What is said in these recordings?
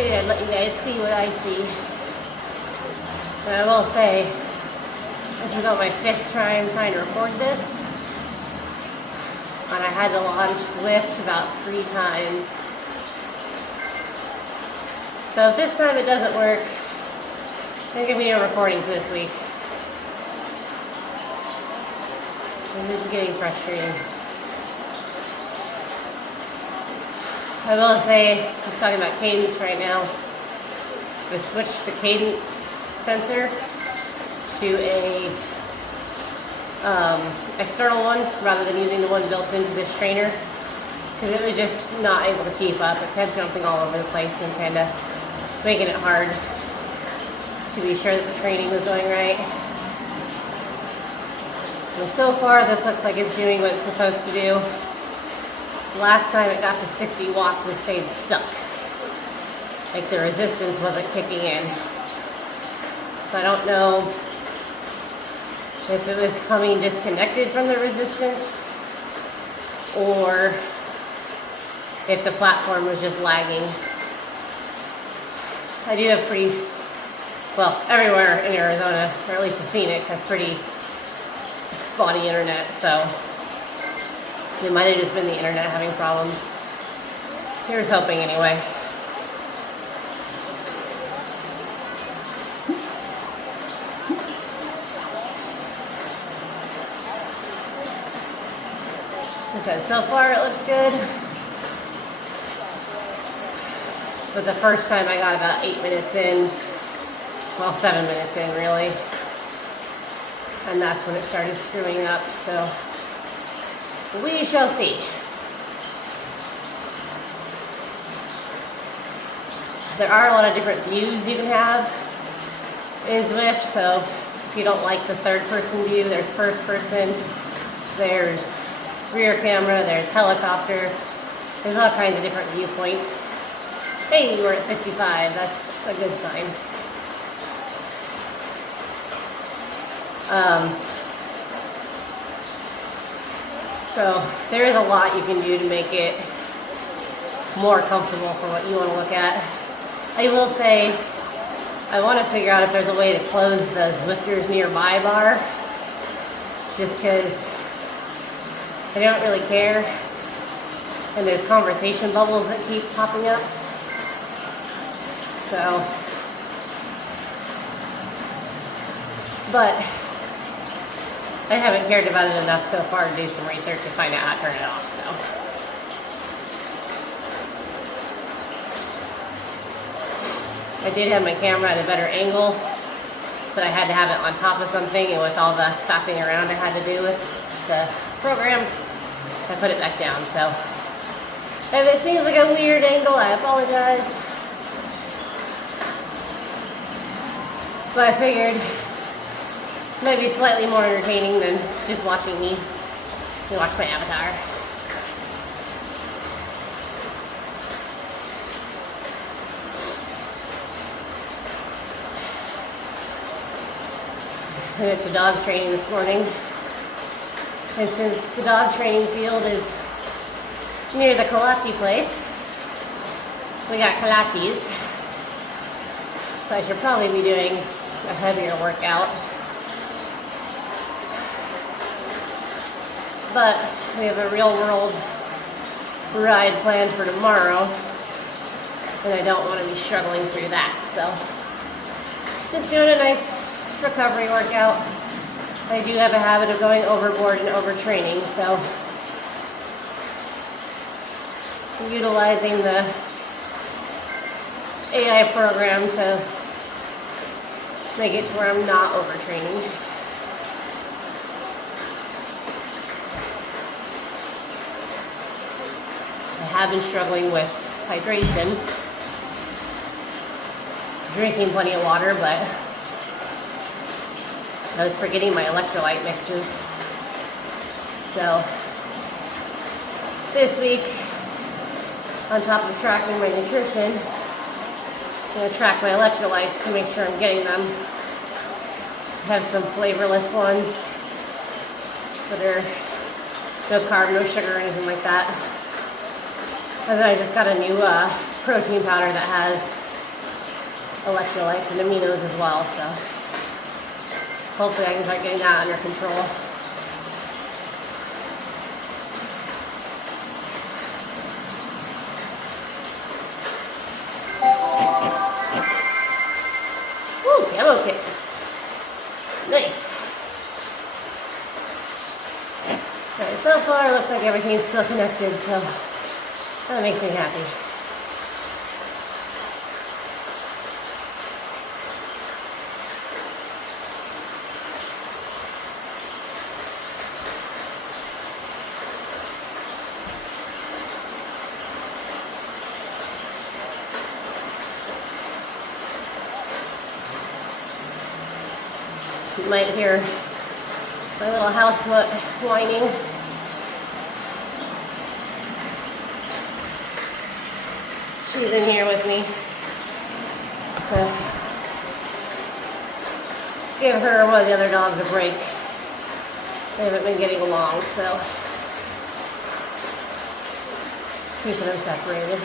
figured I'd let you guys see what I see. And I will say, this is about my 5th time trying to record this. And I had to launch Zwift about 3 times. So if this time it doesn't work, there's going to be no recording for this week. And this is getting frustrating. I will say, I was talking about cadence right now. We switched the cadence sensor to a external one rather than using the one built into this trainer, because it was just not able to keep up. It kept jumping all over the place and kind of making it hard to be sure that the training was going right. And so far this looks like it's doing what it's supposed to do. Last time it got to 60 watts and stayed stuck. Like the resistance wasn't kicking in. So I don't know if it was coming disconnected from the resistance or if the platform was just lagging. I do have pretty, well, everywhere in Arizona, or at least in Phoenix, has pretty spotty internet, so it might have just been the internet having problems. Here's hoping anyway. Because so far it looks good. But the first time I got about 8 minutes in, well, 7 minutes in really. And that's when it started screwing up, so we shall see. There are a lot of different views you can have in Zwift, so if you don't like the third person view, there's first person, there's rear camera, there's helicopter, there's all kinds of different viewpoints. Hey, we're at 65, that's a good sign. So there is a lot you can do to make it more comfortable for what you want to look at. I will say, I want to figure out if there's a way to close the Zwifters nearby bar, just because I don't really care, and there's conversation bubbles that keep popping up. So, but I haven't cared about it enough so far to do some research to find out how to turn it off, so. I did have my camera at a better angle, but I had to have it on top of something, and with all the faffing around I had to do with the program, I put it back down. So if it seems like a weird angle, I apologize. But I figured it might be slightly more entertaining than just watching me watch my avatar. I went to dog training this morning. And since the dog training field is near the kolache place, we got kolaches. So I should probably be doing a heavier workout. But we have a real world ride planned for tomorrow, and I don't want to be struggling through that. So just doing a nice recovery workout. I do have a habit of going overboard and overtraining, so utilizing the AI program to make it to where I'm not overtraining. I have been struggling with hydration, drinking plenty of water, but I was forgetting my electrolyte mixes. So this week, on top of tracking my nutrition, I'm going to track my electrolytes to make sure I'm getting them. I have some flavorless ones that are no carb, no sugar, or anything like that. And then I just got a new protein powder that has electrolytes and aminos as well, so hopefully I can start getting that under control. Woo, 𝐊𝐫𝐾. Nice. Alright, so far it looks like everything's still connected, so that makes me happy. You might hear my little house whining. She's in here with me. Just to give her and one of the other dogs a break. They haven't been getting along, so keeping them separated.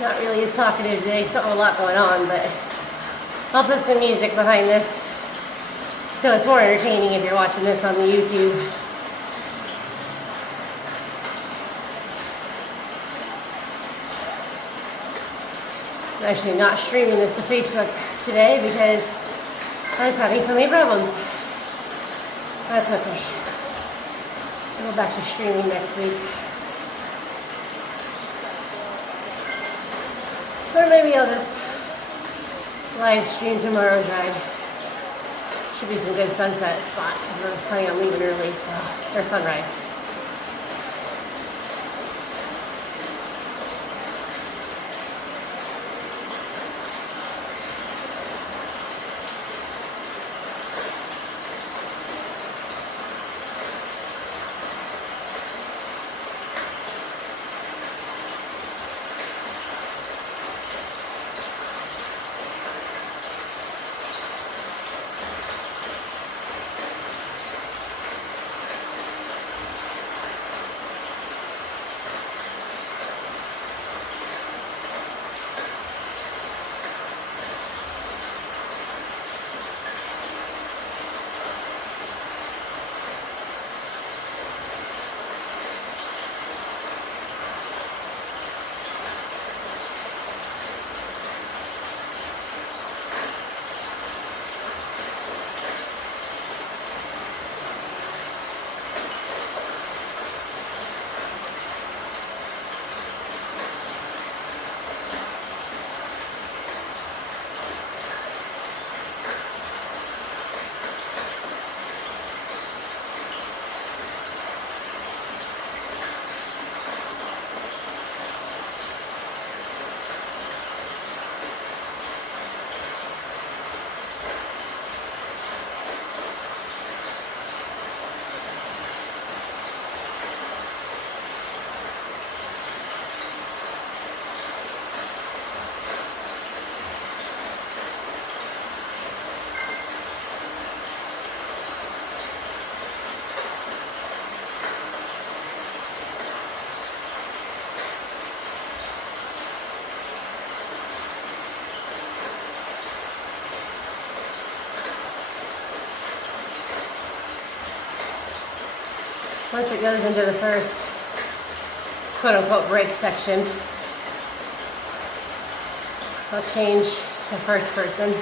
Not really as talkative today, it's not a lot going on, but I'll put some music behind this so it's more entertaining if you're watching this on the YouTube. I'm actually not streaming this to Facebook today because I was having so many problems. That's okay. I'll go back to streaming next week. Or maybe I'll just live stream tomorrow's ride. Should be some good sunset spots. We're planning on leaving early, so, or sunrise. Once it goes into the first quote-unquote break section, I'll change to first person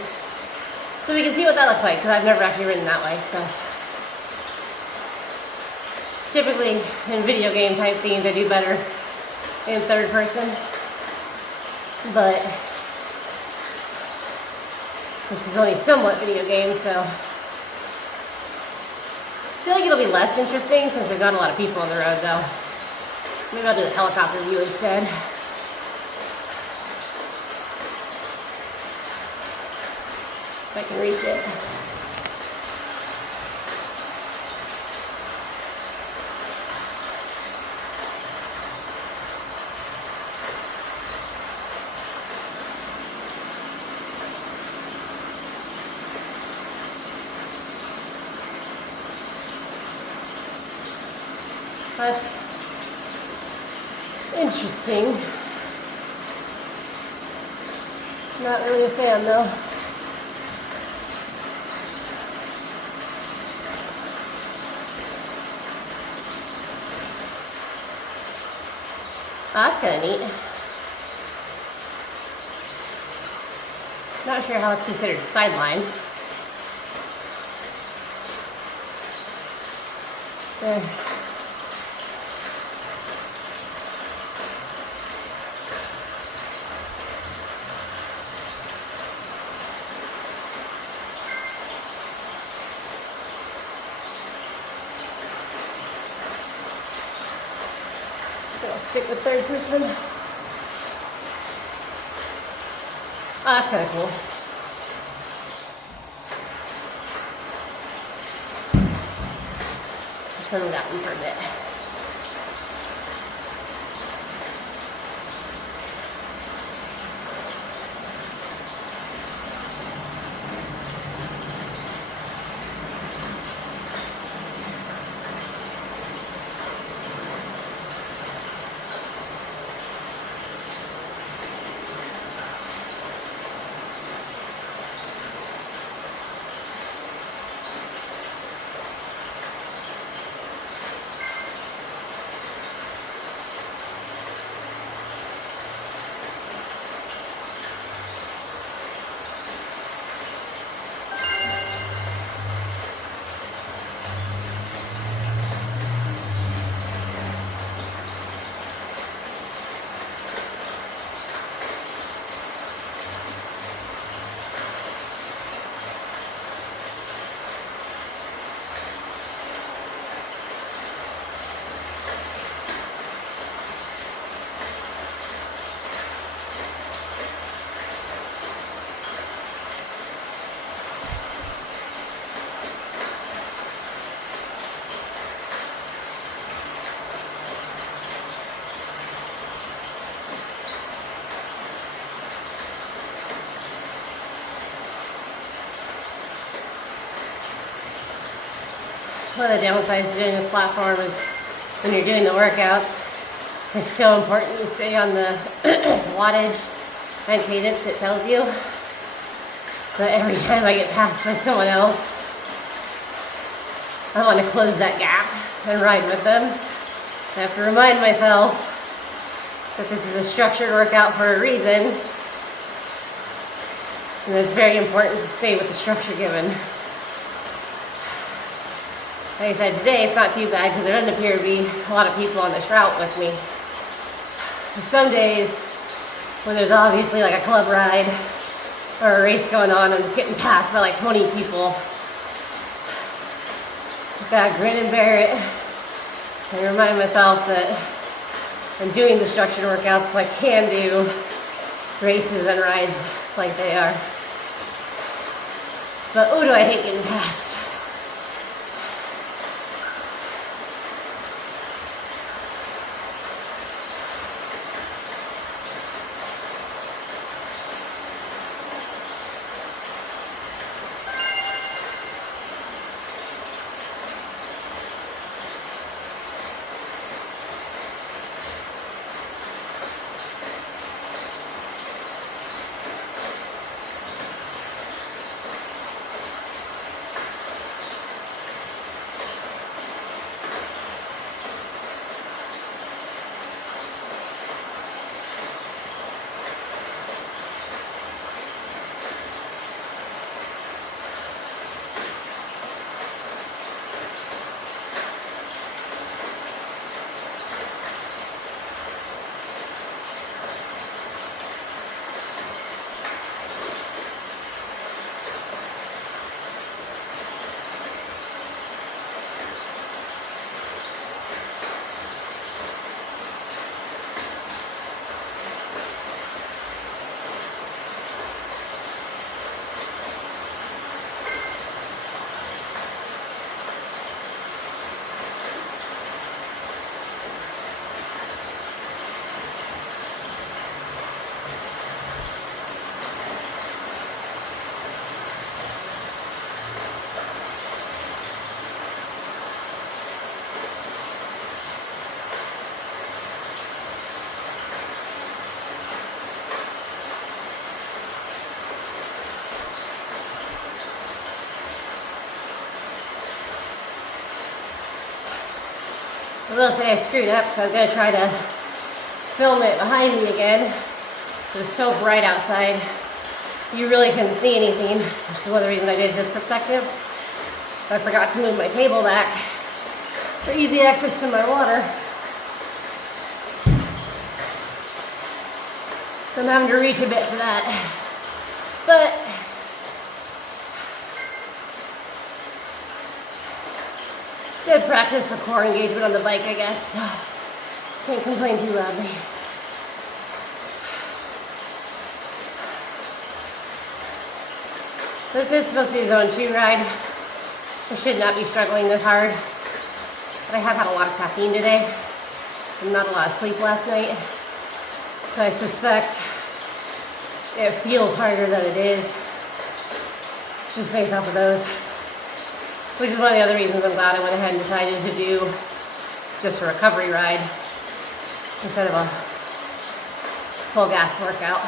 so we can see what that looks like, because I've never actually ridden that way. So typically in video game type themes I do better in third person, but this is only somewhat video game, so I feel like it'll be less interesting since we've got a lot of people on the road though. Maybe I'll do the helicopter view instead. If I can reach it. That's interesting. Not really a fan though. Oh, that's kind of neat. Not sure how it's considered sideline. There. I'll stick with third person. Oh, that's kind of cool. I'll film that one for a bit. One of the downsides to doing this platform is when you're doing the workouts, it's so important you stay on the wattage and cadence it tells you. But every time I get passed by someone else, I want to close that gap and ride with them. I have to remind myself that this is a structured workout for a reason, and it's very important to stay with the structure given. Like I said, today it's not too bad because there doesn't appear to be a lot of people on this route with me. Some days when there's obviously like a club ride or a race going on and it's getting passed by like 20 people, just gotta grin and bear it and remind myself that I'm doing the structured workouts so I can do races and rides like they are. But oh, do I hate getting passed. will say I screwed up because I was going to try to film it behind me again. It was so bright outside, you really couldn't see anything. Which is one of the reasons I did this perspective. I forgot to move my table back for easy access to my water. So I'm having to reach a bit for that. But good practice for core engagement on the bike, I guess. Can't complain too loudly. This is supposed to be a zone 2 ride. I should not be struggling this hard. But I have had a lot of caffeine today and not a lot of sleep last night. So I suspect it feels harder than it is, just based off of those. Which is one of the other reasons I'm glad I went ahead and decided to do just a recovery ride instead of a full gas workout.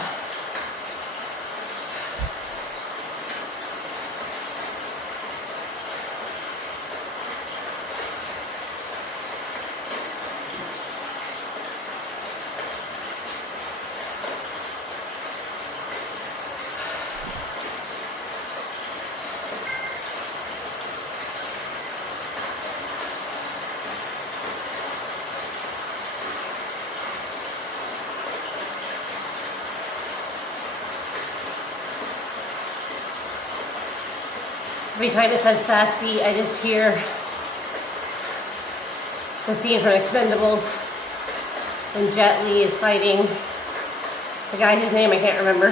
Every time it says fast feet, I just hear the scene from Expendables when Jet Li is fighting the guy whose name I can't remember,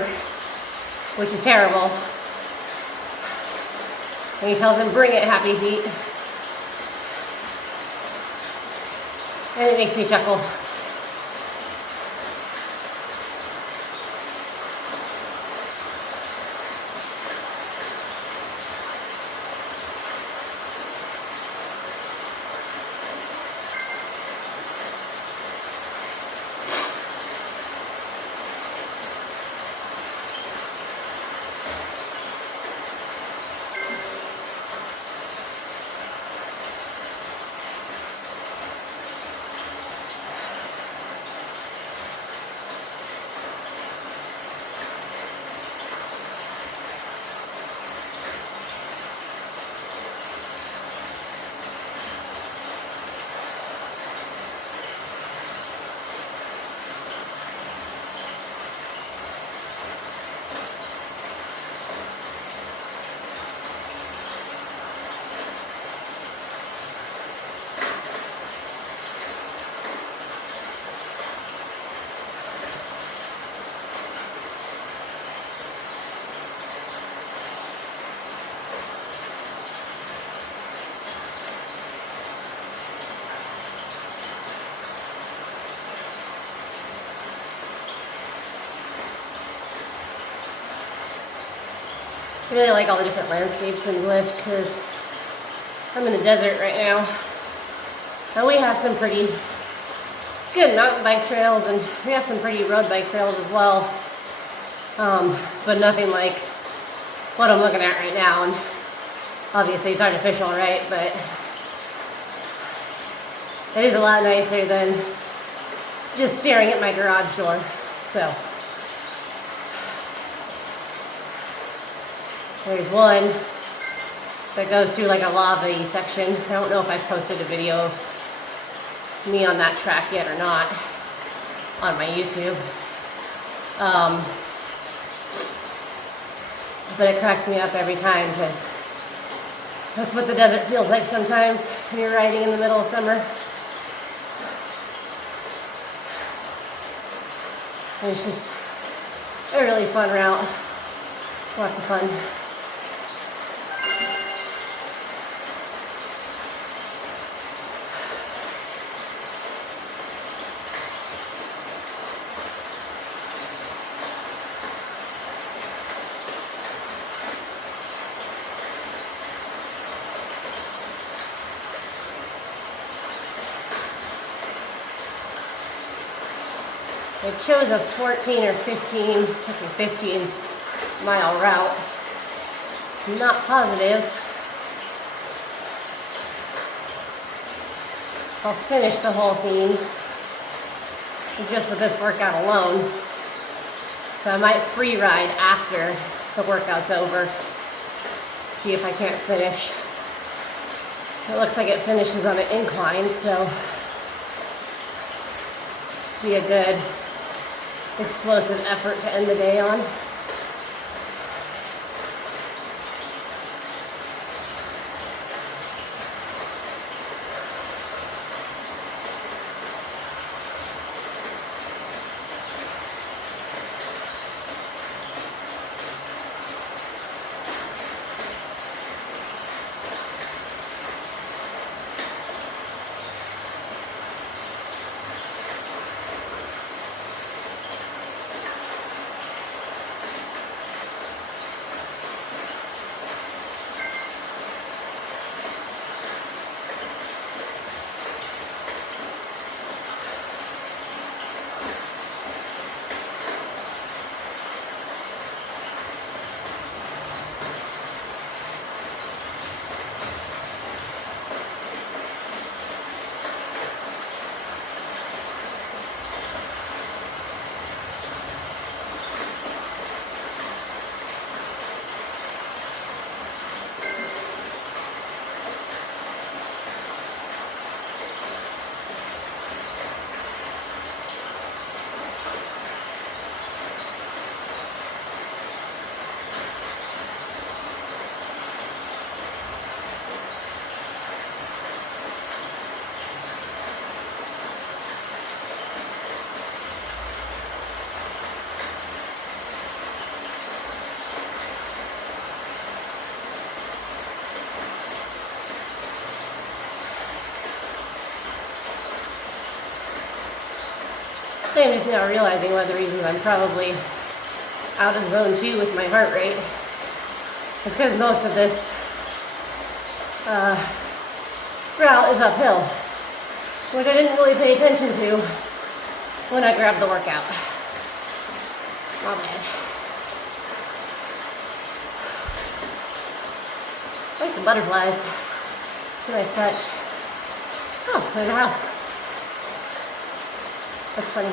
which is terrible. And he tells him, "Bring it, happy feet." And it makes me chuckle. I really like all the different landscapes in Zwift because I'm in the desert right now. And we have some pretty good mountain bike trails and we have some pretty road bike trails as well. But nothing like what I'm looking at right now. And obviously it's artificial, right? But it is a lot nicer than just staring at my garage door. So there's one that goes through like a lavy section. I don't know if I've posted a video of me on that track yet or not on my YouTube. But it cracks me up every time because that's what the desert feels like sometimes when you're riding in the middle of summer. And it's just a really fun route. Lots of fun. I chose a 14 or 15 mile route. I'm not positive I'll finish the whole theme just with this workout alone. So I might free ride after the workout's over. See if I can't finish. It looks like it finishes on an incline, so be a good explosive effort to end the day on. I'm just now realizing one of the reasons I'm probably out of zone 2 with my heart rate is because most of this route is uphill, which I didn't really pay attention to when I grabbed the workout. Oh man. I like the butterflies. It's a nice touch. Oh, there's a house. That's funny.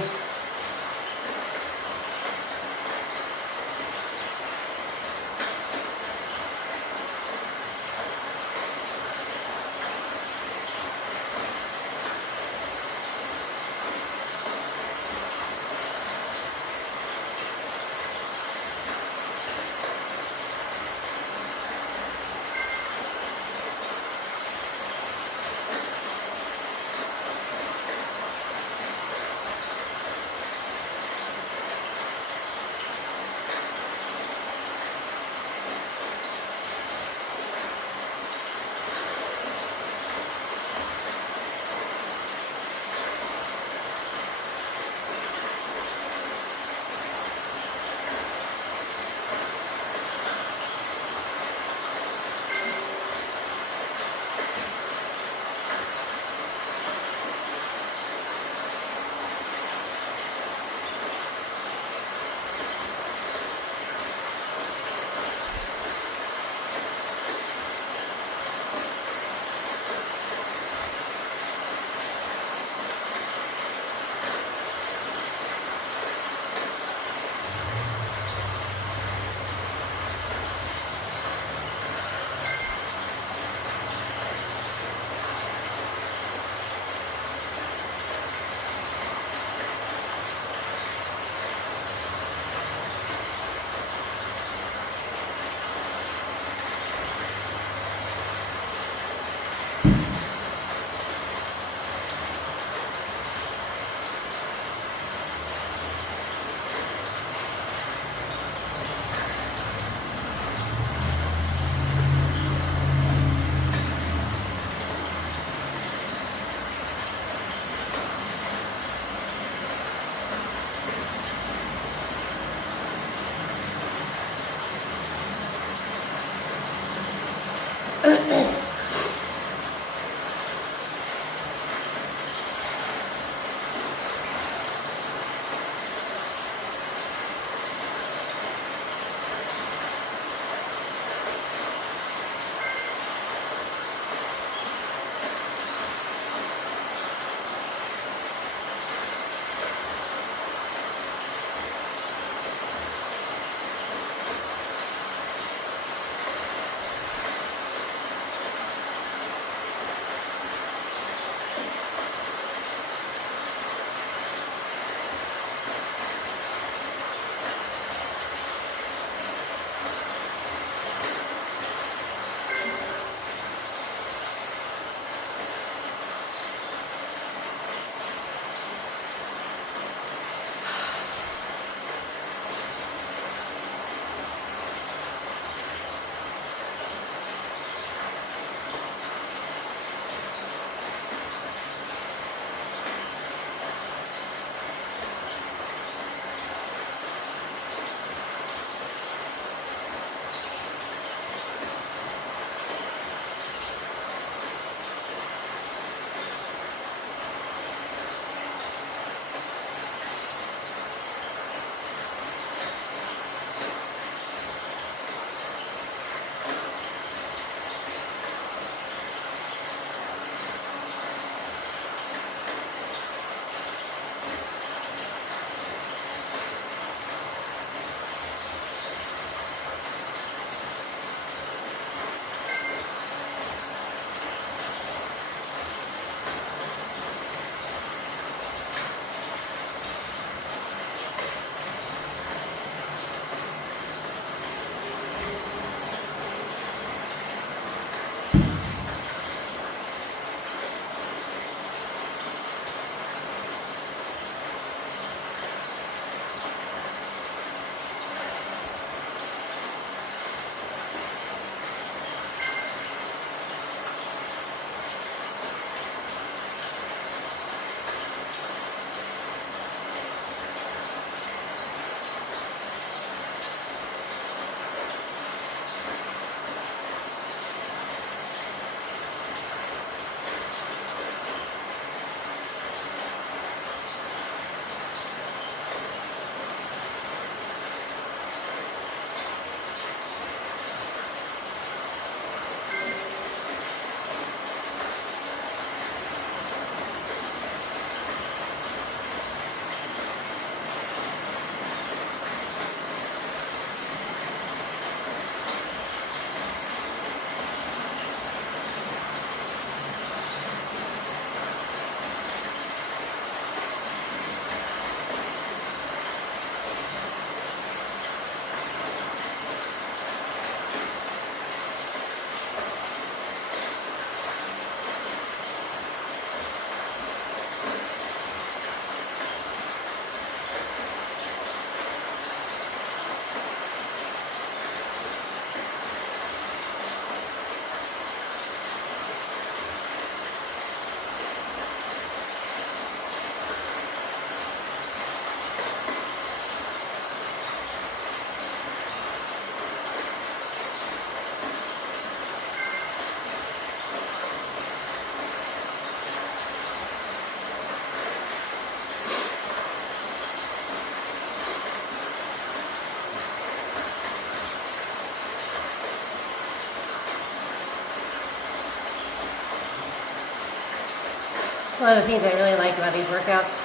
One of the things I really like about these workouts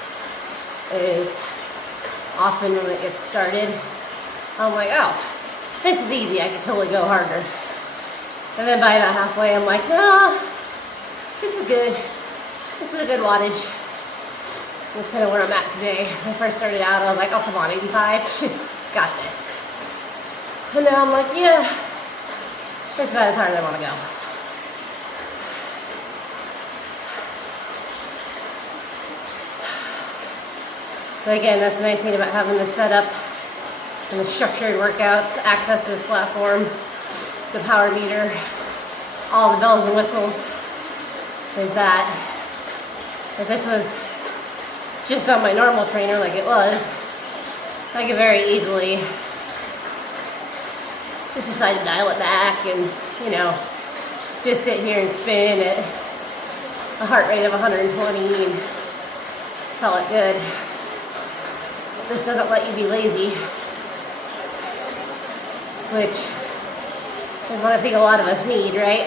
is often when it gets started, I'm like, oh, this is easy, I can totally go harder. And then by about halfway, I'm like, no, this is good. This is a good wattage. That's kind of where I'm at today. When I first started out, I was like, oh, come on, 85, got this. And now I'm like, yeah, it's about as hard as I want to go. But again, that's the nice thing about having this set up and the structured workouts, access to this platform, the power meter, all the bells and whistles, is that if this was just on my normal trainer like it was, I could very easily just decide to dial it back and, you know, just sit here and spin at a heart rate of 120 and call it good. This doesn't let you be lazy, which is what I think a lot of us need, right?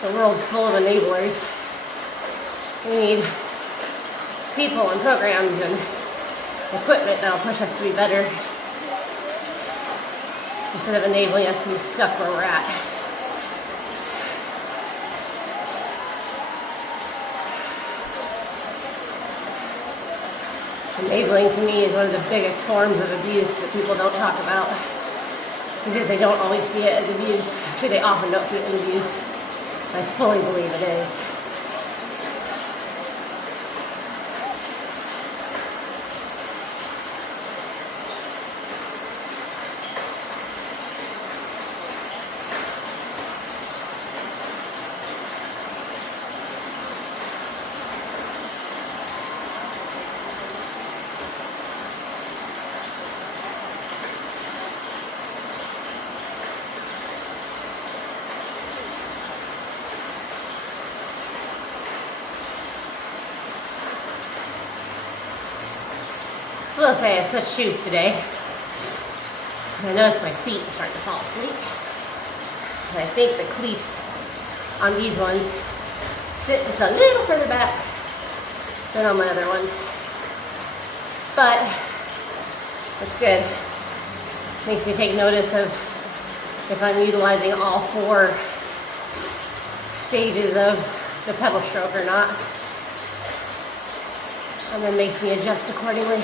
The world's full of enablers. We need people and programs and equipment that'll push us to be better instead of enabling us to be stuck where we're at. Enabling to me is one of the biggest forms of abuse that people don't talk about because they don't always see it as abuse. Actually, they often don't see it as abuse. I fully believe it is. I will say I switched shoes today. I noticed my feet are starting to fall asleep. And I think the cleats on these ones sit just a little further back than on my other ones. But that's good. Makes me take notice of if I'm utilizing all 4 stages of the pedal stroke or not. And then makes me adjust accordingly.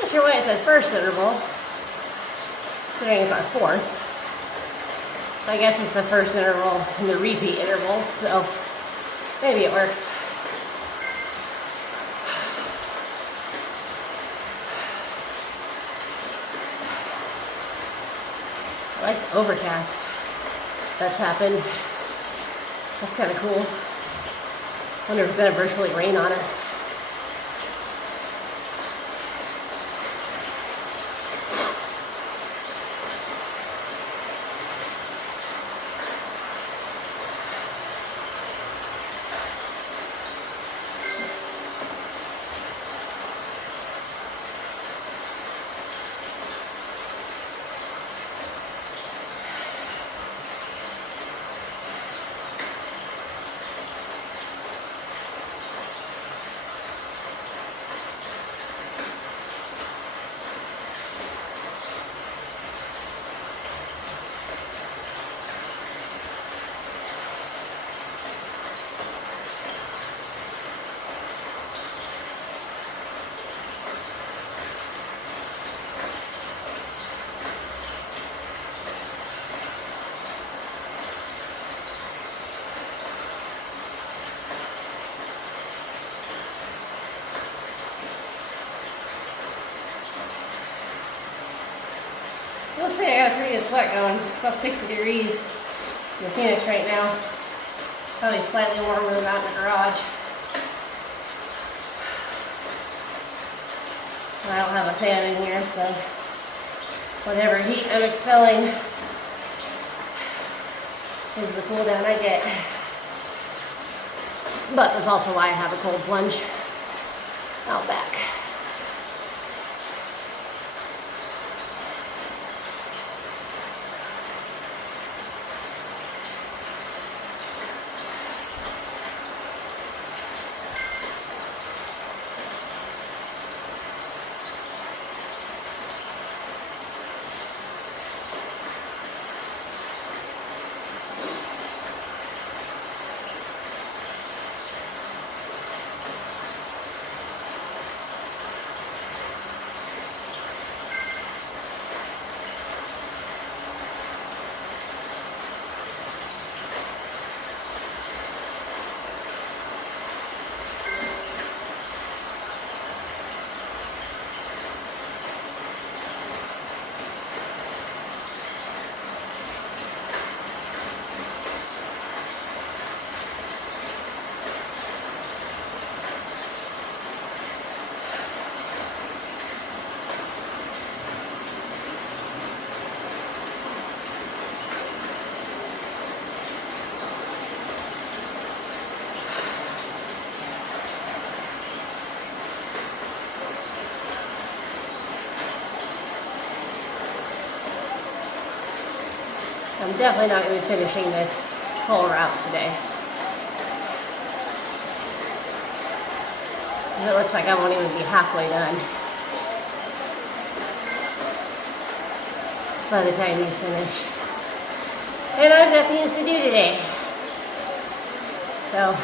Not sure why it says first interval, considering it's our 4th. I guess it's the first interval and the repeat intervals, so maybe it works. I like the overcast that's happened. That's kind of cool. Wonder if it's gonna virtually rain on us. We'll say I got a pretty good sweat going. It's about 60 degrees in Phoenix right now. Probably slightly warmer than that in the garage. And I don't have a fan in here, so whatever heat I'm expelling is the cool down I get. But that's also why I have a cold plunge out back. I'm definitely not going to be finishing this whole route today. It looks like I won't even be halfway done by the time he's finished. And I've got things to do today. So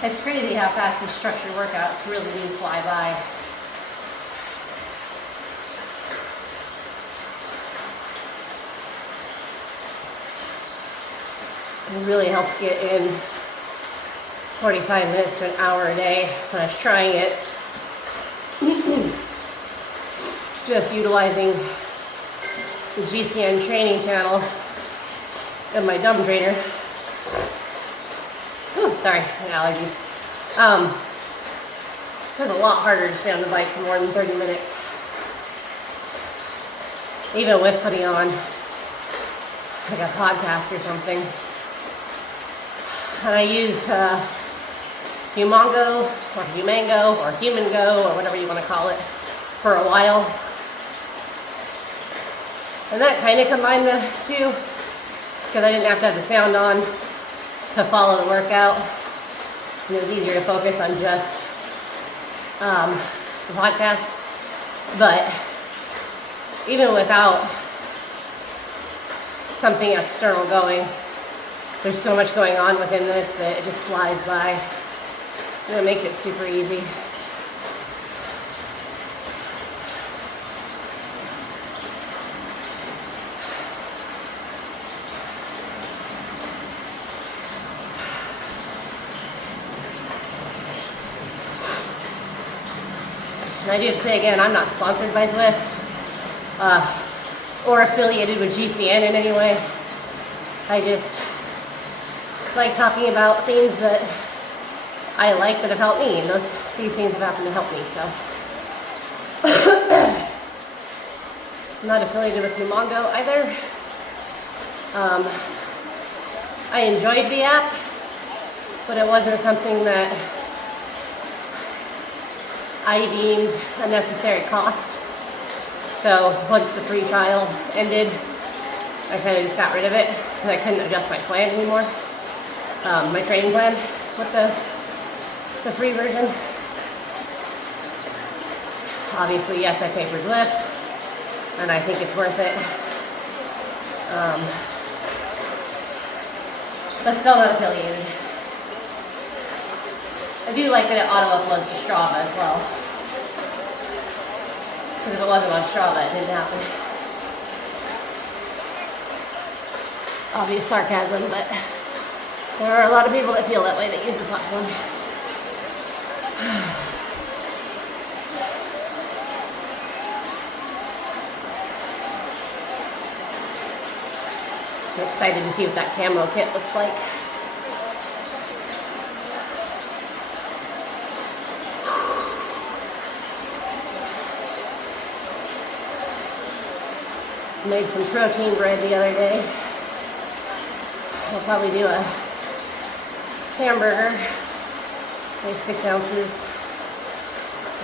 It's crazy how fast these structured workouts really do fly by. It really helps get in 45 minutes to an hour a day. When I was trying it, just utilizing the GCN training channel and my dumb trainer. Ooh, sorry, allergies. It was a lot harder to stay on the bike for more than 30 minutes. Even with putting on like a podcast or something. And I used 𝐇𝐎𝐿 or 𝐷𝐉𝐴𝐿 or 𝐷𝐉𝐴𝐿 or whatever you want to call it for a while. And that kind of combined the two because I didn't have to have the sound on to follow the workout. And it was easier to focus on just the podcast. But even without something external going, there's so much going on within this that it just flies by. And it makes it super easy. And I do have to say again, I'm not sponsored by Zwift or affiliated with GCN in any way. I just like talking about things that I like that have helped me, and these things have happened to help me, so. I'm not affiliated with 𝐷𝐉𝐴𝐿 either. I enjoyed the app, but it wasn't something that I deemed a necessary cost. So once the free trial ended, I kind of just got rid of it because I couldn't adjust my plan anymore. My training plan with the free version. Obviously, yes, I pay for Zwift, and I think it's worth it. But still not affiliated. I do like that it auto-uploads to Strava as well. Because if it wasn't on Strava, it didn't happen. Obvious sarcasm, but there are a lot of people that feel that way that use the platform. I'm excited to see what that camo kit looks like. Made some protein bread the other day. I'll probably do a hamburger. There's 6 ounces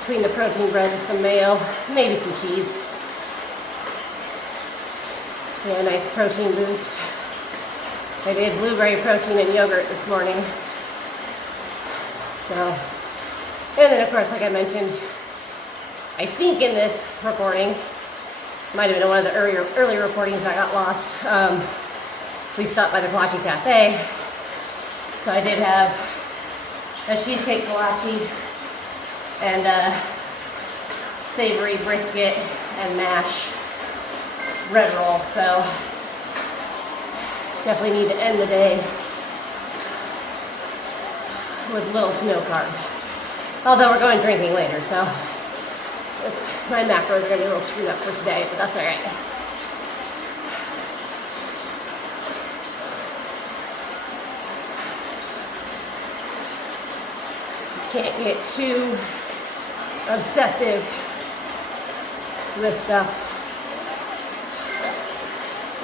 between the protein bread and some mayo, maybe some cheese. Yeah, a nice protein boost. I did blueberry protein and yogurt this morning. So, and then of course, like I mentioned, I think in this recording, might have been one of the earlier recordings that got lost. We stopped by the 𝐓𝐇𝐈𝐒 Cafe. So I did have a cheesecake kolache and a savory brisket and mash bread roll. So definitely need to end the day with little to no carb. Although we're going drinking later, so my macros are going to be a little screwed up for today, but that's all right. Can't get too obsessive with stuff,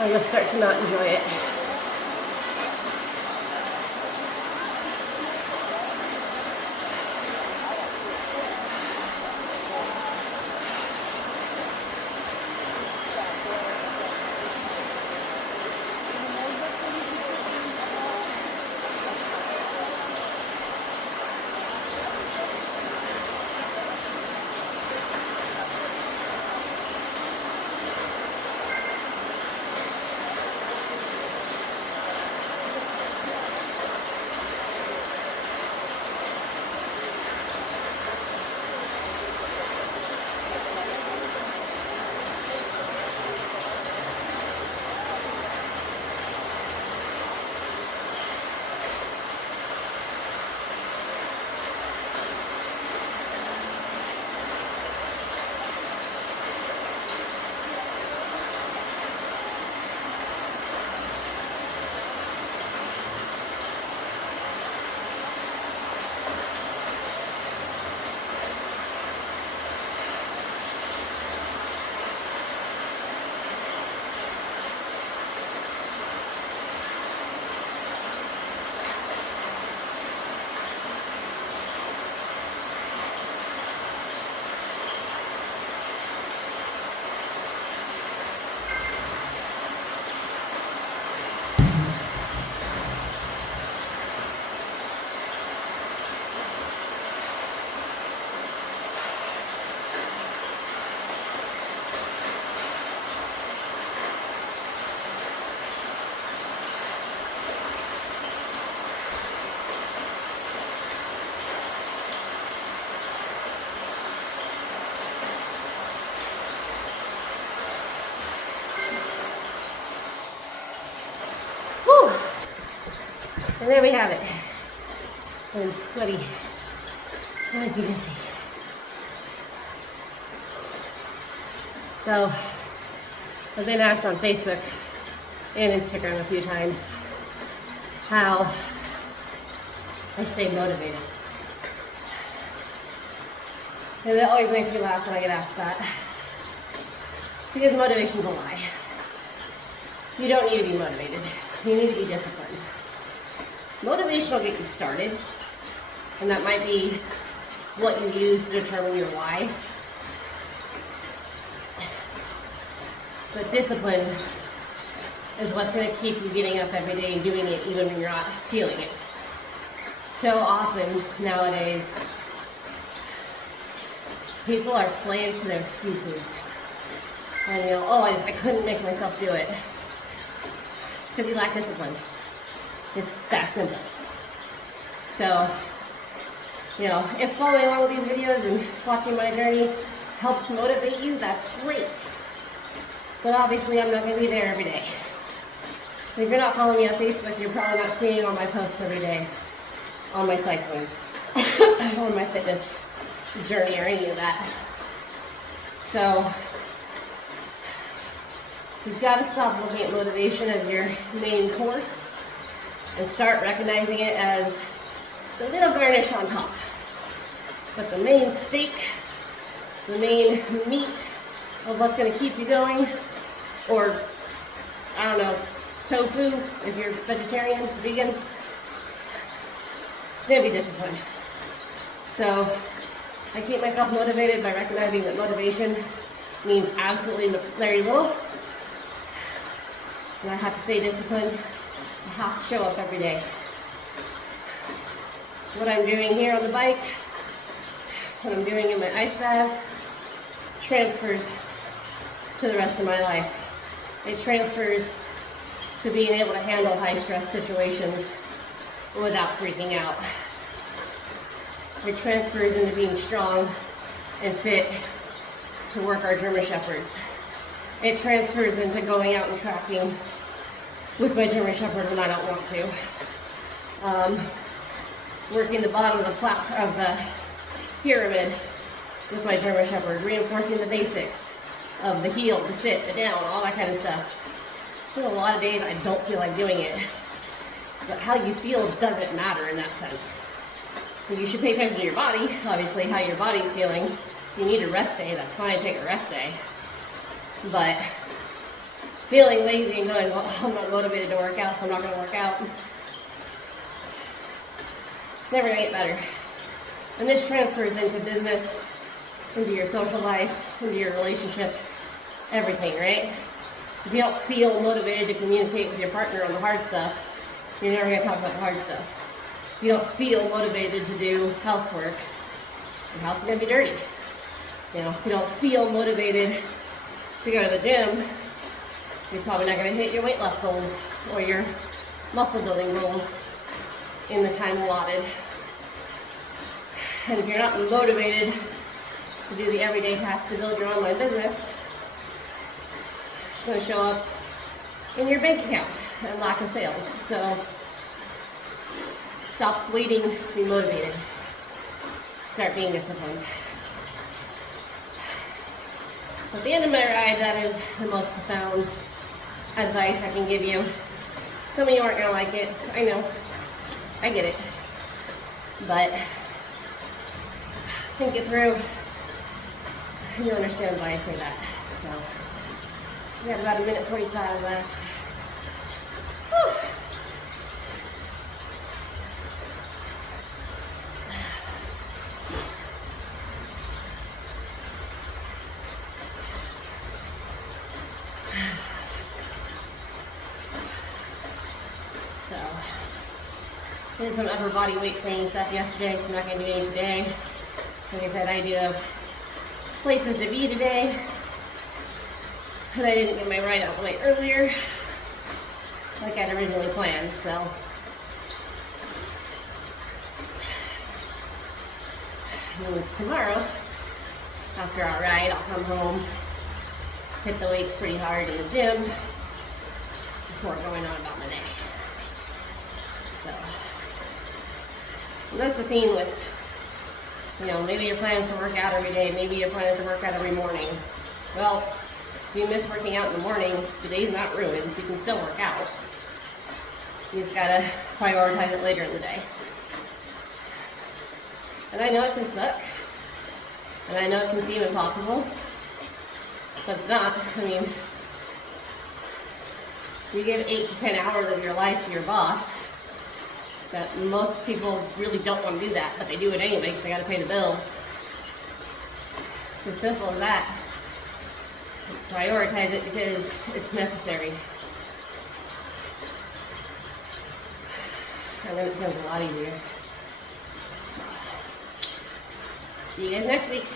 or you'll start to not enjoy it. And there we have it. I'm sweaty, as you can see. So, I've been asked on Facebook and Instagram a few times how I stay motivated. And it always makes me laugh when I get asked that. Because motivation's a lie. You don't need to be motivated. You need to be disciplined. Motivation will get you started, and that might be what you use to determine your why. But discipline is what's going to keep you getting up every day and doing it even when you're not feeling it. So often nowadays, people are slaves to their excuses. And oh, I couldn't make myself do it. It's because you lack discipline. It's that simple. So, if following along with these videos and watching my journey helps motivate you, that's great. But obviously, I'm not going to be there every day. If you're not following me on Facebook, you're probably not seeing all my posts every day on my cycling or my fitness journey or any of that. So, you've got to stop looking at motivation as your main course and start recognizing it as the little garnish on top. But the main steak, the main meat of what's going to keep you going, or, I don't know, tofu if you're vegetarian, vegan, it's going to be discipline. So I keep myself motivated by recognizing that motivation means absolutely very little. And I have to stay disciplined. I have to show up every day. What I'm doing here on the bike, what I'm doing in my ice baths, transfers to the rest of my life. It transfers to being able to handle high stress situations without freaking out. It transfers into being strong and fit to work our German Shepherds. It transfers into going out and tracking with my German Shepherd when I don't want to. Working the bottom of the pyramid with my German Shepherd, reinforcing the basics of the heel, the sit, the down, all that kind of stuff. There's a lot of days I don't feel like doing it, but how you feel doesn't matter in that sense. You should pay attention to your body, obviously how your body's feeling. If you need a rest day, that's fine, take a rest day. But feeling lazy and going, well, I'm not motivated to work out, so I'm not going to work out, it's never going to get better. And this transfers into business, into your social life, into your relationships, everything, right? If you don't feel motivated to communicate with your partner on the hard stuff, you're never going to talk about the hard stuff. If you don't feel motivated to do housework, your house is going to be dirty. If you don't feel motivated to go to the gym, you're probably not going to hit your weight loss goals or your muscle building goals in the time allotted. And if you're not motivated to do the everyday tasks to build your online business, it's going to show up in your bank account and lack of sales. So stop waiting to be motivated. Start being disciplined. At the end of my ride, that is the most profound advice I can give you. Some of you aren't going to like it. I know. I get it. But think it through. You'll understand why I say that. So, we have about 1:45 left. Whew. So, did some upper body weight training stuff yesterday, so I'm not going to do any today. Like I said, I do have places to be today, and I didn't get my ride out the way earlier, like I'd originally planned, so. And it's tomorrow, after our ride, I'll come home, hit the weights pretty hard in the gym, before going on about my day. So. And that's the theme with, maybe your plan is to work out every day, maybe your plan is to work out every morning. Well, if you miss working out in the morning, the day's not ruined, you can still work out. You just gotta prioritize it later in the day. And I know it can suck, and I know it can seem impossible, but it's not. I mean, you give 8 to 10 hours of your life to your boss, that most people really don't want to do that, but they do it anyway because they got to pay the bills. It's as simple as that. Prioritize it because it's necessary. And then it becomes a lot easier. See you guys next week.